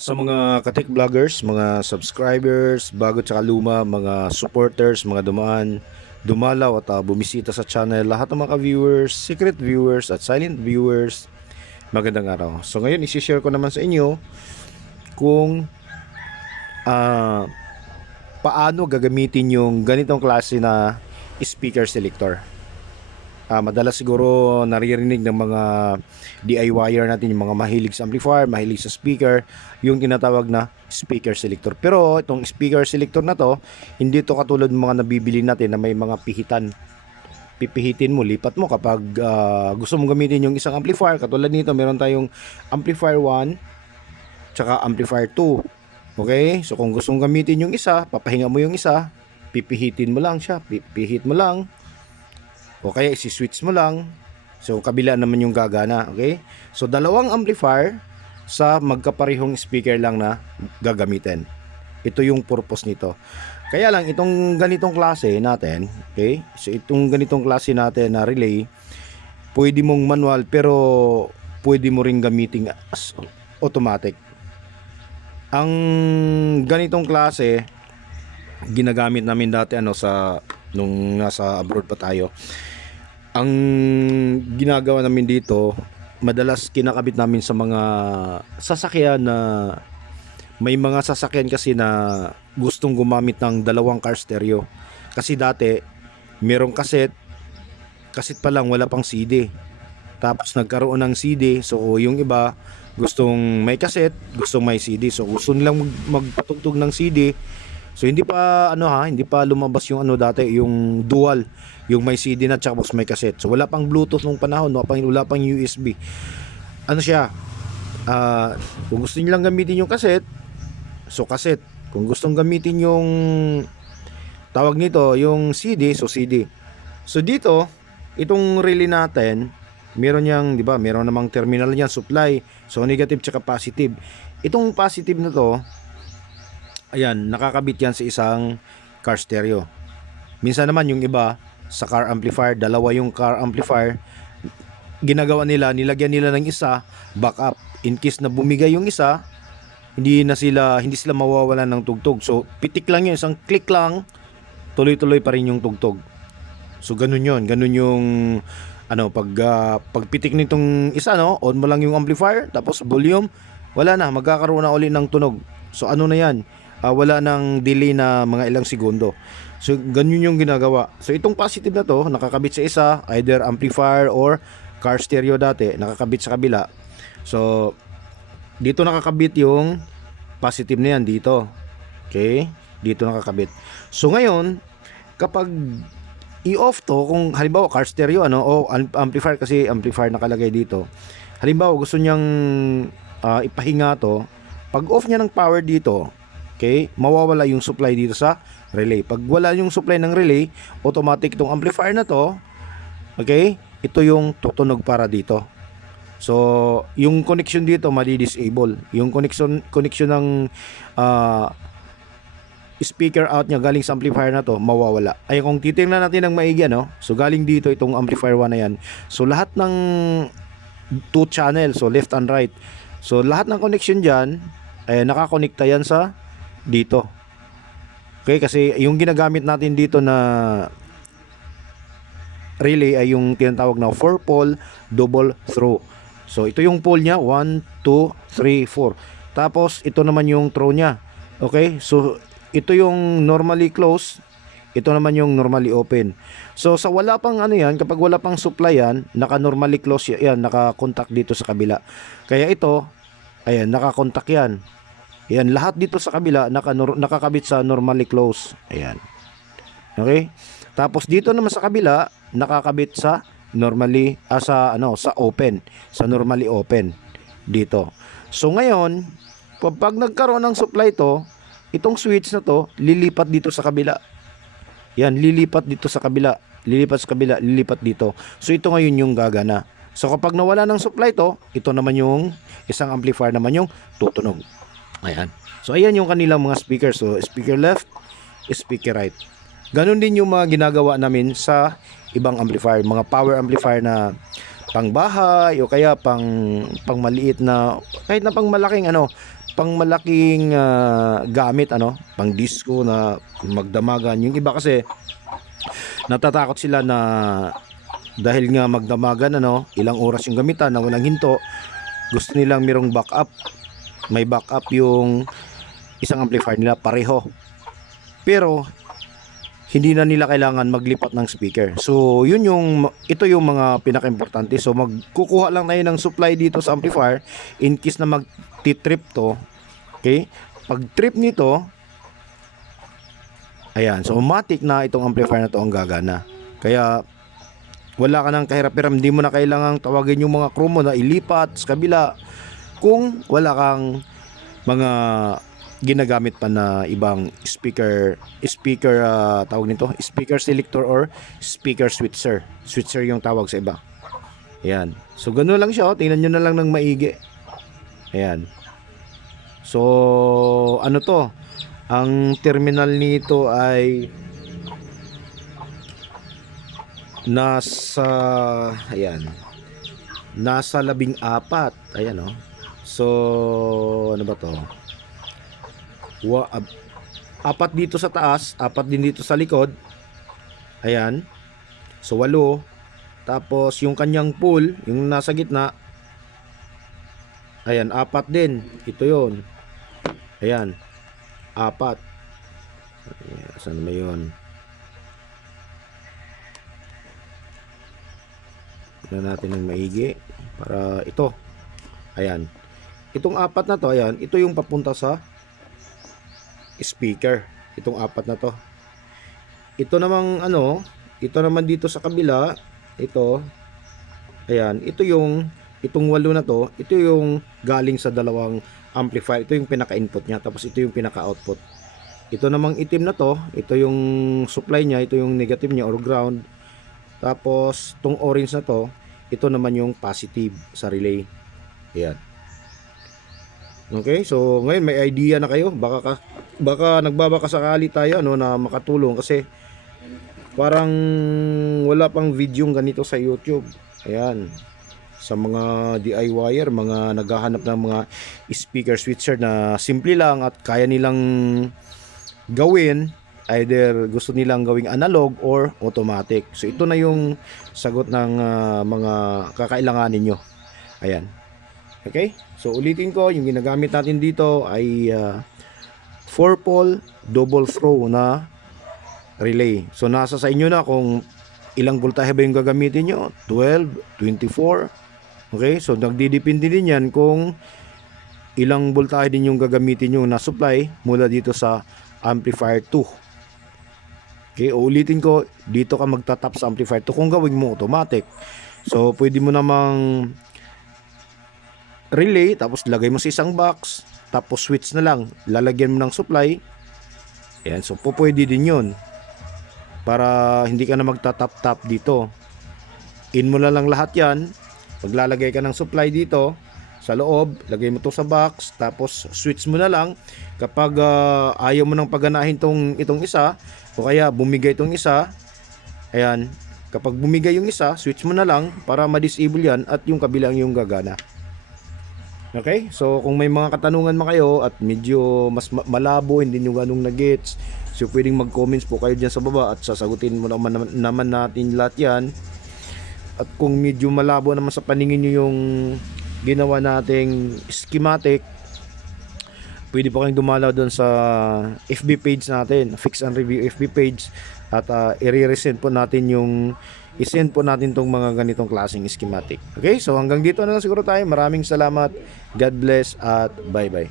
Sa mga katik vloggers, mga subscribers, bago tsaka luma, mga supporters, mga dumaan, dumalaw at bumisita sa channel, lahat ng mga viewers, secret viewers at silent viewers, magandang araw. So ngayon, isi-share ko naman sa inyo kung ah, paano gagamitin yung ganitong klase na speaker selector. Madalas siguro naririnig ng mga DIYer natin, yung mga mahilig sa amplifier, mahilig sa speaker, yung tinatawag na speaker selector. Pero itong speaker selector na to, hindi to katulad ng mga nabibili natin na may mga pihitan. Pipihitin mo, lipat mo kapag gusto mong gamitin yung isang amplifier. Katulad nito, meron tayong amplifier 1 tsaka amplifier 2. Okay? So kung gusto mong gamitin yung isa, papahinga mo yung isa, pipihitin mo lang siya, pipihit mo lang, o kaya isi-switch mo lang. So kabila naman yung gagana. Okay, so dalawang amplifier sa magkaparehong speaker lang na gagamitin. Ito yung purpose nito. Kaya lang itong ganitong klase natin, okay, so itong ganitong klase natin na relay, pwede mong manual pero pwede mo ring gamitin as automatic. Ang ganitong klase ginagamit namin dati nung nasa abroad pa tayo. Ang ginagawa namin dito, madalas kinakabit namin sa mga sasakyan na may mga sasakyan kasi na gustong gumamit ng dalawang car stereo. Kasi dati merong cassette pa lang, wala pang CD. Tapos nagkaroon ng CD, so yung iba gustong may cassette, gustong may CD. So gusto nilang magpatugtog ng CD. So hindi pa hindi pa lumabas yung dati, yung dual, yung may CD na tsaka may cassette. So wala pang Bluetooth nung panahon, wala pang USB. Ano siya? Kung gusto niyo lang gamitin yung cassette, so cassette. Kung gustong gamitin yung tawag nito, yung CD, so CD. So dito, itong relay natin, meron yang, 'di ba? Meron namang terminal niyan, supply. So negative tsaka positive. Itong positive na to, ayan, nakakabit yan sa isang car stereo. Minsan naman yung iba sa car amplifier, dalawa yung car amplifier, ginagawa nila, nilagyan nila ng isa backup. In case na bumigay yung isa, hindi sila mawawalan ng tugtog. So pitik lang yun, isang click lang, tuloy-tuloy pa rin yung tugtog. So ganun yung pagpitik nitong isa, on mo lang yung amplifier, tapos volume, wala na, magkakaroon na ulit ng tunog. So ano na yan, wala nang delay na mga ilang segundo. So ganun yung ginagawa. So itong positive na to, nakakabit sa isa, either amplifier or car stereo dati, nakakabit sa kabila. So dito nakakabit yung positive na yan dito. Okay? Dito nakakabit. So ngayon, kapag i-off to, kung halimbawa car stereo o amplifier, kasi amplifier nakalagay dito. Halimbawa gusto niyang ipahinga to, pag off niya ng power dito, okay, mawawala yung supply dito sa relay. Pag wala yung supply ng relay, automatic itong amplifier na to, okay, ito yung tutunog para dito. So yung connection dito madi-disable. Yung connection ng speaker out niya galing sa amplifier na to, mawawala. Ay kung titingnan natin ng maigi, so galing dito itong amplifier 1 na yan. So lahat ng 2 channel, so left and right, so lahat ng connection dyan ay nakakonekta yan sa dito. Okay, kasi yung ginagamit natin dito na relay ay yung tinatawag na 4-pole double throw. So ito yung pole niya, 1, 2, 3, 4. Tapos ito naman yung throw niya. Okay, so ito yung normally close, ito naman yung normally open. So sa wala pang kapag wala pang supply yan, naka-normally close yan, naka-contact dito sa kabila. Kaya ito, ayan, naka-contact yan. Ayan, lahat dito sa kabila nakakabit sa normally close. Ayan. Okay? Tapos dito naman sa kabila, nakakabit sa normally sa open, sa normally open dito. So ngayon, pag nagkaroon ng supply to, itong switch na to, lilipat dito sa kabila. Yan, lilipat dito sa kabila, lilipat sa kabila, lilipat dito. So ito ngayon yung gagana. So kapag nawala ng supply to, ito naman yung isang amplifier naman yung tutunog. Ayan. So ayan yung kanilang mga speaker. So speaker left, speaker right. Ganon din yung mga ginagawa namin sa ibang amplifier, mga power amplifier na pang bahay o kaya pang maliit na, kahit na pang malaking pang malaking gamit, ano, pang disco na magdamagan. Yung iba kasi natatakot sila na dahil nga magdamagan, ano, ilang oras yung gamitan na walang hinto, gusto nilang mayroong backup. May backup yung isang amplifier nila pareho. Pero hindi na nila kailangan maglipat ng speaker. So, ito yung mga pinaka-importante. So, magkukuha lang tayo ng supply dito sa amplifier in case na mag-trip to. Okay? Pag trip nito, ayan, so automatic na itong amplifier na to ang gagana. Kaya, wala ka ng kahirap-hiram. Hindi mo na kailangang tawagin yung mga crew mo na ilipat sa kabila kung wala kang mga ginagamit pa na ibang speaker tawag nito, speaker selector or speaker switcher yung tawag sa iba. Ayan, so ganoon lang siya, oh. Tingnan nyo na lang ng maigi. Ayan, so ano to, ang terminal nito ay nasa 14. Ayan, oh. So ano ba to, apat dito sa taas, apat din dito sa likod. Ayan, so 8. Tapos yung kanyang pool, yung nasa gitna, ayan, 4 din. Ito yon. Ayan, 4. Ayan, saan ba yun? Tignan natin ng maigi para ito. Ayan, itong 4 na to, ayan, ito yung papunta sa speaker, itong 4 na to. Ito namang ano, ito naman dito sa kabila, ito, ayan, itong 8 na to, ito yung galing sa dalawang amplifier. Ito yung pinaka-input niya, tapos ito yung pinaka-output. Ito namang itim na to, ito yung supply niya, ito yung negative niya or ground. Tapos itong orange na to, ito naman yung positive sa relay. Ayan. Okay, so ngayon may idea na kayo, baka nagbabaka sakali tayo, ano, na makatulong kasi parang wala pang video ganito sa YouTube. Ayan, sa mga DIYer, mga naghahanap ng mga speaker switcher na simple lang at kaya nilang gawin, either gusto nilang gawing analog or automatic. So ito na yung sagot ng mga kakailanganin ninyo. Ayan. Okay, so ulitin ko, yung ginagamit natin dito ay 4-pole double throw na relay. So nasa sa inyo na kung ilang voltahe ba yung gagamitin nyo, 12, 24. Okay, so nagdidepende din yan kung ilang voltahe din yung gagamitin nyo na supply mula dito sa amplifier 2. Okay, ulitin ko, dito ka magtatap sa amplifier 2 kung gawin mo automatic. So pwede mo namang relay, tapos lagay mo sa isang box, tapos switch na lang, lalagyan mo ng supply. Ayan, so pwede din yun para hindi ka na magtatap-tap dito. In mo na lang lahat yan, maglalagay ka ng supply dito sa loob, lagay mo to sa box, tapos switch mo na lang kapag ayaw mo nang paganahin itong isa, o kaya bumigay itong isa. Ayan, kapag bumigay yung isa, switch mo na lang para ma-disable yan at yung kabilang yung gagana. Okay, so kung may mga katanungan mo kayo at medyo mas malabo, hindi nyo ganong na-gets, so pwedeng mag-comments po kayo dyan sa baba at sasagutin mo naman natin lahat yan. At kung medyo malabo naman sa paningin nyo yung ginawa nating schematic, pwede po kayong dumalaw doon sa FB page natin, Fix and Review FB page, at i-resend po natin i-send po natin tong mga ganitong klaseng schematic. Okay, so hanggang dito na lang siguro tayo. Maraming salamat. God bless at bye bye.